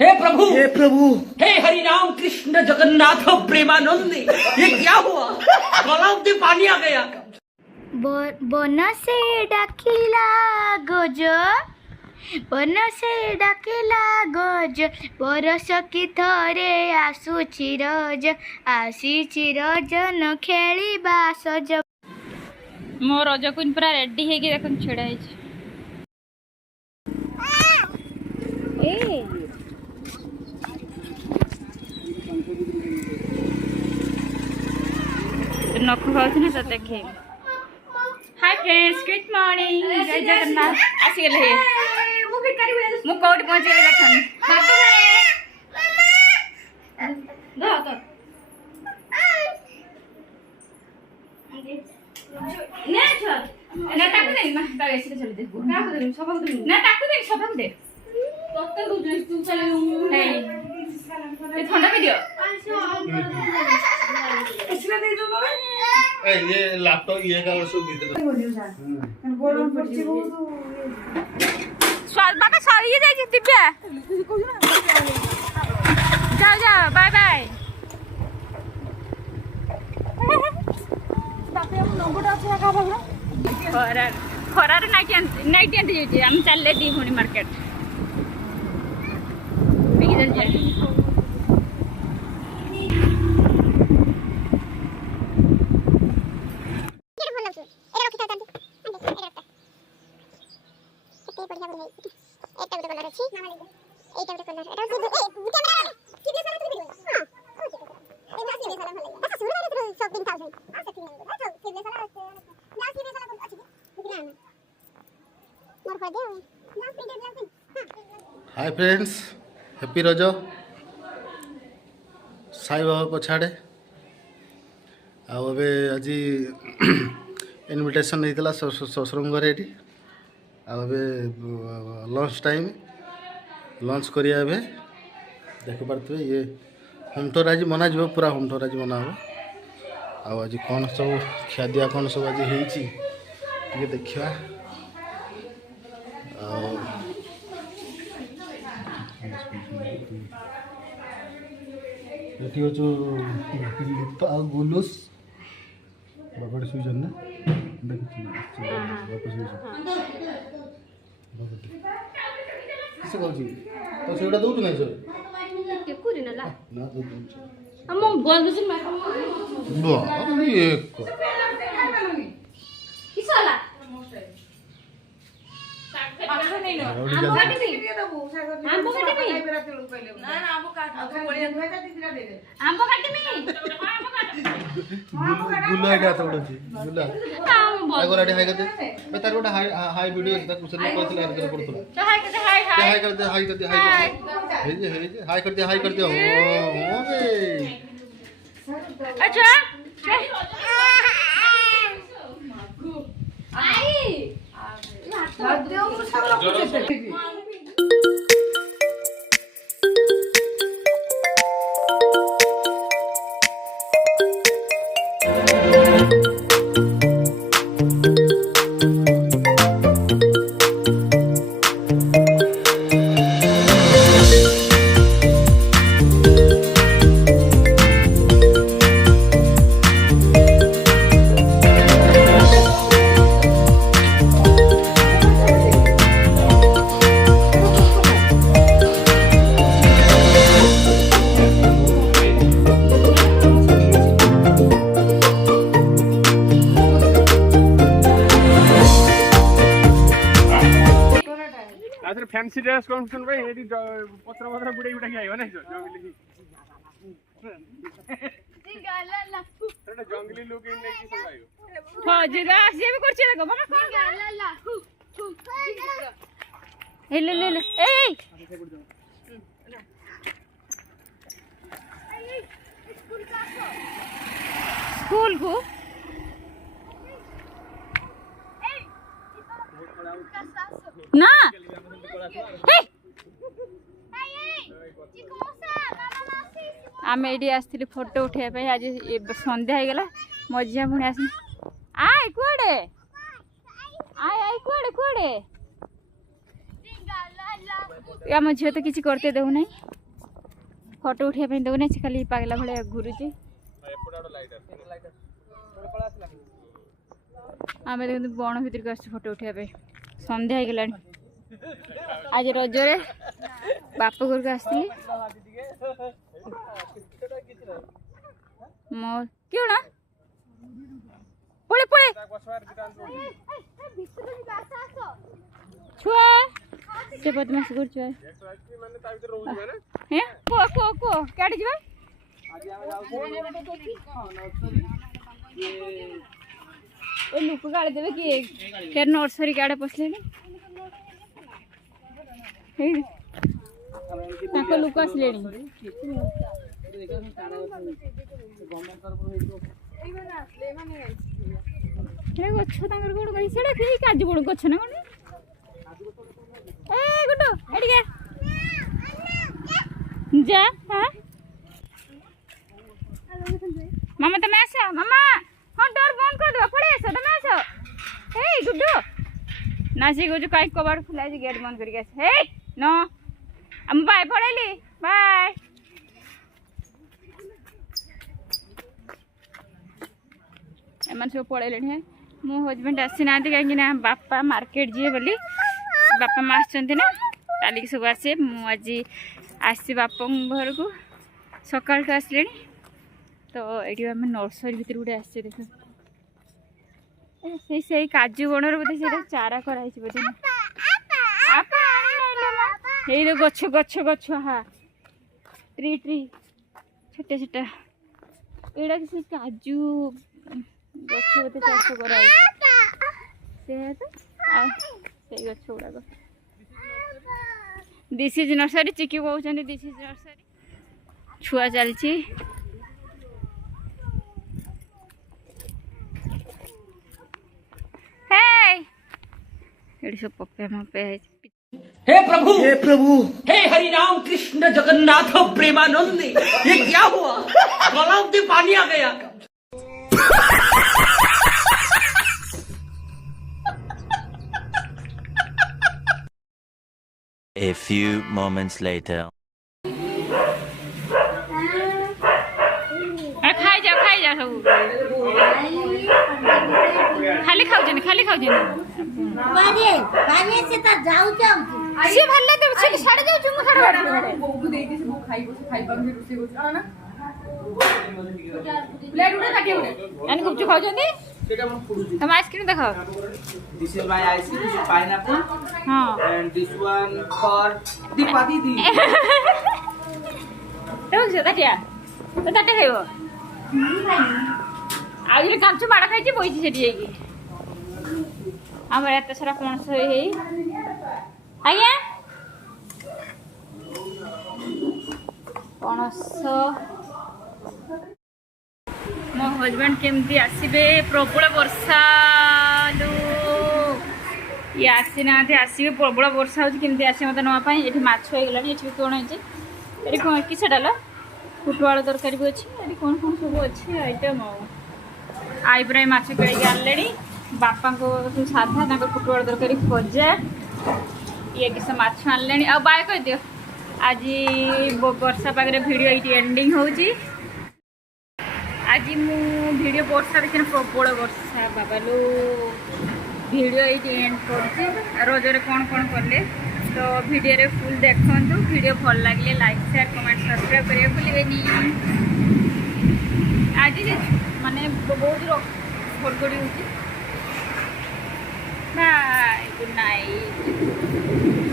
हे प्रभु, हे प्रभु, हे हरि राम कृष्ण जगन्नाथ प्रेमानंद, ये क्या हुआ? गलाव में पानी आ गया। बन से डाकिला गज, बन से डाकिला गज, बरस की थरे आसुची रज, आसीची रजन खेलिबा सज। मो रज कुइन पूरा रेडी है कि देखन छेड़ा है। ए नख खाऊँ ना तो देखे। हाय फ्रेंड्स, गुड मॉर्निंग, जय जगन्नाथ। आसी गले मु कोड पहुंच गले देखन बाप घरे दो तो ने छ ना ताकू दे ना तागे से चले दे का को दे सब को दे ना ताकू दे सब को दे तत्ते दो तू चले नहीं ये ठंडा पे दियो इसने दे दो बाबा। ए ये लैपटॉप ये का और सब भीतर गरम पड़छि बहुत। स्वाद बाबा सारी ये जाई दिव्या जाओ जाओ बाय बाय। बापे हम नंबरटा আছে का भागरा खरार नाइट एंड जे हम चलले दी भुणी मार्केट बिगिदल जाए। हाय फ्रेंड्स, हैप्पी रज। साई बाबा पछाड़े आबे आज इनविटेशन नहीं ससुर घरे ये आबे लंच टाइम लंच करिया बे देख पारे ये होम टूर आज मना जी पूरा होम टूर आज मना हो। आज कौन सब खियादिया कौन सब आज हो देखा। ये हूँ लिपा गुलूस बापटे शुन ना किसे कहूँ तो से दौटू ना सर हाई वीडियो हाई कर दिया अच्छा फैंसी ड्रेस कौन सुन भाई यदि पत्र पत्र बुड़े उठा के आइयो ना जंगली एटा जंगली लोग इन नहीं सुनायो हां जिदा से भी करछे लगो बाबा कोन गाला ले ए स्कूल को ना आम ये आसती फोटो उठाई आज संध्या हो गला मझिया पुणी आस आए कौड़े आए आए कौड़े कौड़े आम झील तो किसी करते दौना फोटो उठाई दौना से खाली पागला भाया घूरुची आम देखते बण भर को आस फोटो उठाई सन्ध्या हो गला आज रजरे बाप घर को आसती मो क्यों ना पड़े पड़े छुआ से बदमाश कर छुआ हैं को काट जीवा ओ लुक गाड़ देबे कि के नर्सरी गाड़े पसले ताको लुक आसले गछ तांकर गोड़ गई सेडा कि काजू गोड़ गछ ना कोन ए गुड्डू एडिगे जा हां मामा तुम आसो मामा हां डोर बंद कर दो पड़े आसो तुम आसो ए गुड्डू नासी को जो काई कबाड़ खुला जे गेट बंद करके आस हे नो हम बाय पड़ेली बाय एमन सब पड़ेले है मो हजबैंड आसी ना कहीं बापा मार्केट जी बोली बापा माँ आसते ना काली सब आसे मुझे आसी बाप घर को सकाल तो आसले तो ये आम नर्सरी भितर गोटे आसे देख से काजू बणर बोधे से चारा कराई बोधे ये गछ गछ गछ हाँ ट्री ट्री छोटा छोटा यहाँ किसी काजू गछ बोधे चाष कराई से गछ गुड़ाक दिस इज नर्सरी चिकी कहते दिस इज नर्सरी छुआ चलती सब पप्पे मप्पे हे प्रभु हे हरि राम कृष्ण जगन्नाथ प्रेमानंद ये क्या हुआ गलाव में पानी आ गया A few moments later. खाई जा सब खाली खाऊ बारे से तो जाऊ से भल्ला दे छली साडे जाऊ चुमु साडे बोबू देई से वो खाई बंद रुसे हो ना प्लेट उठे काटे उठे एन गुपचुप खाऊ जंदी सेटा हम फुडुची तुम आइसक्रीम देखो this is my ice cream this is pineapple हां एंड दिस वन फॉर दीपादी दी तो से ताटिया तो ताटे खाइबो आ ये कांचू माडा खाइची बोइची सेठी जाईकी हमारे एत सारा पणस हे आज्ञा पणस मो हजबैंड केमती आसबे प्रबल वर्षा ये आसी ना आसबे प्रबल वर्षा हो केमती आसे मत नापाई ये माछ हो गलानी ये कौन है ये कौन किसे डाल फुटवाड़ तरकारी भी अच्छी ये कौन कौन सब अच्छी आइटम आई प्राय माछ किणी आनले बापा को साधा फुटवाड़ तरकारी भजा ये किस माछ आनले आ बाय कर दियो आज वर्षा पागे वीडियो ये एंडिंग होची आज मु वीडियो वर्षा देखिए प्रबल वर्षा बाबा लो वीडियो ये एंड कर रजरे कौन कौन कले तो वीडियो रे फुल देखु वीडियो भल लगे लाइक शेयर कमेंट सब्सक्राइब करिए भूलिबेनी आज माने बहुत घड़घड़ी होती बाय गुड नाइट।